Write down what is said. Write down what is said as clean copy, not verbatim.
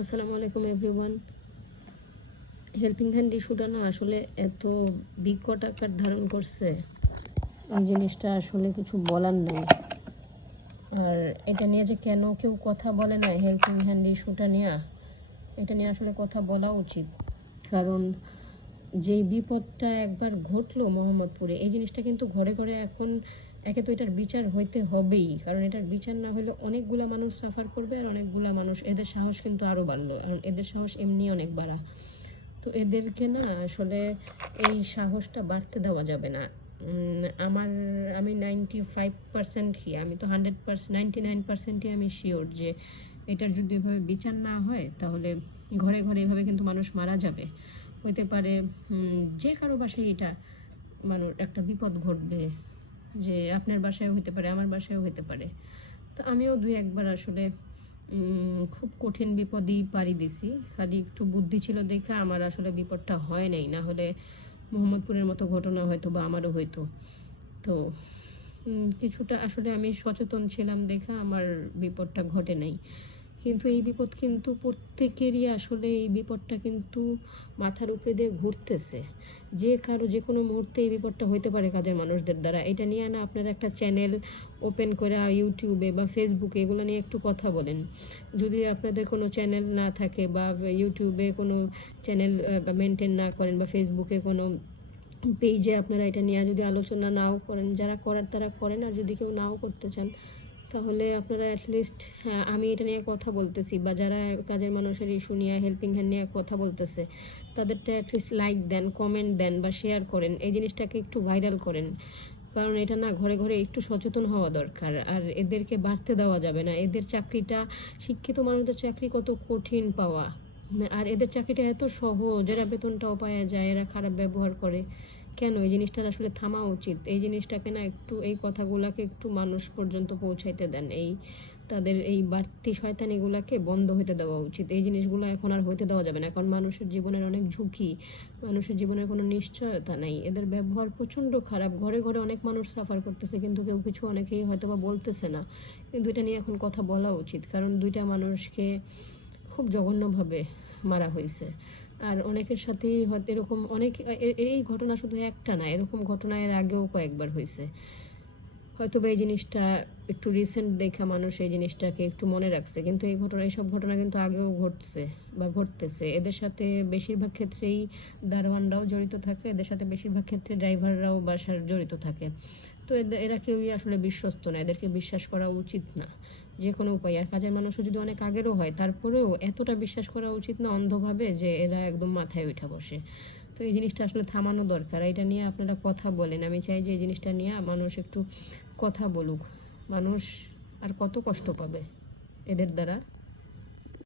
আসসালামু আলাইকুম everyone. Helping hand ইস্যুটা না আসলে এত বিকট আকার ধারণ করছে, এই জিনিসটা আসলে কিছু বলার নেই। আর এটা নিয়ে যে কেন কেউ কথা বলে না, হেল্পিং হ্যান্ড ইস্যুটা নিয়ে, এটা নিয়ে আসলে কথা বলা উচিত। কারণ যেই বিপদটা একবার ঘটলো মোহাম্মদপুরে, এই জিনিসটা কিন্তু ঘরে ঘরে এখন একে তো এটার বিচার হইতে হবেই। কারণ এটার বিচার না হলে অনেকগুলা মানুষ সাফার করবে, আর অনেকগুলা মানুষ, এদের সাহস কিন্তু আরও বাড়লো, কারণ এদের সাহস এমনি অনেক বাড়া। তো এদেরকে না আসলে এই সাহসটা বাড়তে দেওয়া যাবে না। আমি 95% আমি তো 100%, 99%ই আমি শিওর যে এটার যদি এভাবে বিচার না হয় তাহলে ঘরে ঘরে এভাবে কিন্তু মানুষ মারা যাবে। হইতে পারে যে কারো বাসায় এটা মানুষ একটা বিপদ ঘটবে, যে আপনার বাসায়ও হতে পারে, আমার বাসায়ও হতে পারে। তো আমিও দুই একবার আসলে খুব কঠিন বিপদেই পাড়ি দিছি। খালি একটু বুদ্ধি ছিল দেখে আমার আসলে বিপদটা হয় নাই, না হলে মোহাম্মদপুরের মতো ঘটনা হয়তো বা আমারও হইতো। তো কিছুটা আসলে আমি সচেতন ছিলাম দেখে আমার বিপদটা ঘটে নাই। কিন্তু এই বিপদ কিন্তু প্রত্যেকেরই, আসলে এই বিপদটা কিন্তু মাথার উপরে দিয়ে ঘুরতেছে। যে কারো যে কোনো মুহূর্তে এই বিপদটা হইতে পারে কাজের মানুষদের দ্বারা। এটা নিয়ে না আপনারা একটা চ্যানেল ওপেন করে ইউটিউবে বা ফেসবুকে এগুলো নিয়ে একটু কথা বলেন। যদি আপনাদের কোনো চ্যানেল না থাকে বা ইউটিউবে কোনো চ্যানেল মেনটেন না করেন বা ফেসবুকে কোনো পেজে আপনারা এটা নিয়ে যদি আলোচনা নাও করেন, যারা করার তারা করেন, আর যদি কেউ নাও করতে চান তাহলে আপনারা অ্যাটলিস্ট, হ্যাঁ আমি এটা নিয়ে কথা বলতেছি বা যারা কাজের মানুষের ইস্যু নিয়ে, হেল্পিং হ্যান্ড নিয়ে কথা বলতেছে, তাদেরটা অ্যাটলিস্ট লাইক দেন, কমেন্ট দেন বা শেয়ার করেন, এই জিনিসটাকে একটু ভাইরাল করেন। কারণ এটা না ঘরে ঘরে একটু সচেতন হওয়া দরকার। আর এদেরকে বাড়তে দেওয়া যাবে না। এদের চাকরিটা, শিক্ষিত মানুষদের চাকরি কত কঠিন পাওয়া, আর এদের চাকরিটা এত সহজ, এরা বেতনটাও পাওয়া যায়, এরা খারাপ ব্যবহার করে কেন? এই জিনিসটা আসলে থামা উচিত। এই জিনিসটাকে না একটু, এই কথাগুলোকে একটু মানুষ পর্যন্ত পৌঁছাইতে দেন। এই তাদের এই বাড়তি শয়তানিগুলোকে বন্ধ হতে দেওয়া উচিত। এই জিনিসগুলো এখন আর হইতে দেওয়া যাবে না, কারণ মানুষের জীবনের অনেক ঝুঁকি, মানুষের জীবনের কোনো নিশ্চয়তা নাই। এদের ব্যবহার প্রচণ্ড খারাপ। ঘরে ঘরে অনেক মানুষ সাফার করতেছে, কিন্তু কেউ কিছু, অনেকেই হয়তো বা বলতেছে না। কিন্তু এটা নিয়ে এখন কথা বলা উচিত, কারণ দুইটা মানুষকে খুব জঘন্যভাবে মারা হয়েছে। আর অনেকের সাথেই হয়তো এরকম অনেক, এই ঘটনা শুধু একটা না, এরকম ঘটনা এর আগেও কয়েকবার হয়েছে। হয়তো বা এই জিনিসটা একটু রিসেন্ট দেখা মানুষ এই জিনিসটাকে একটু মনে রাখছে, কিন্তু এইসব ঘটনা কিন্তু আগেও ঘটছে বা ঘটতেছে। এদের সাথে বেশিরভাগ ক্ষেত্রেই দারোয়ানরাও জড়িত থাকে, এদের সাথে বেশিরভাগ ক্ষেত্রে ড্রাইভাররাও বাসার জড়িত থাকে। তো এরা কেউই আসলে বিশ্বস্ত না, এদেরকে বিশ্বাস করা উচিত না যে কোনো উপায়। আর কাজের মানুষও যদি অনেক আগেরও হয়, তারপরেও এতটা বিশ্বাস করা উচিত না অন্ধভাবে যে এরা একদম মাথায় উঠা বসে। তো এই জিনিসটা আসলে থামানো দরকার। এটা নিয়ে আপনারা কথা বলেন। আমি চাই যে এই জিনিসটা নিয়ে মানুষ একটু কথা বলুক। মানুষ আর কত কষ্ট পাবে এদের দ্বারা।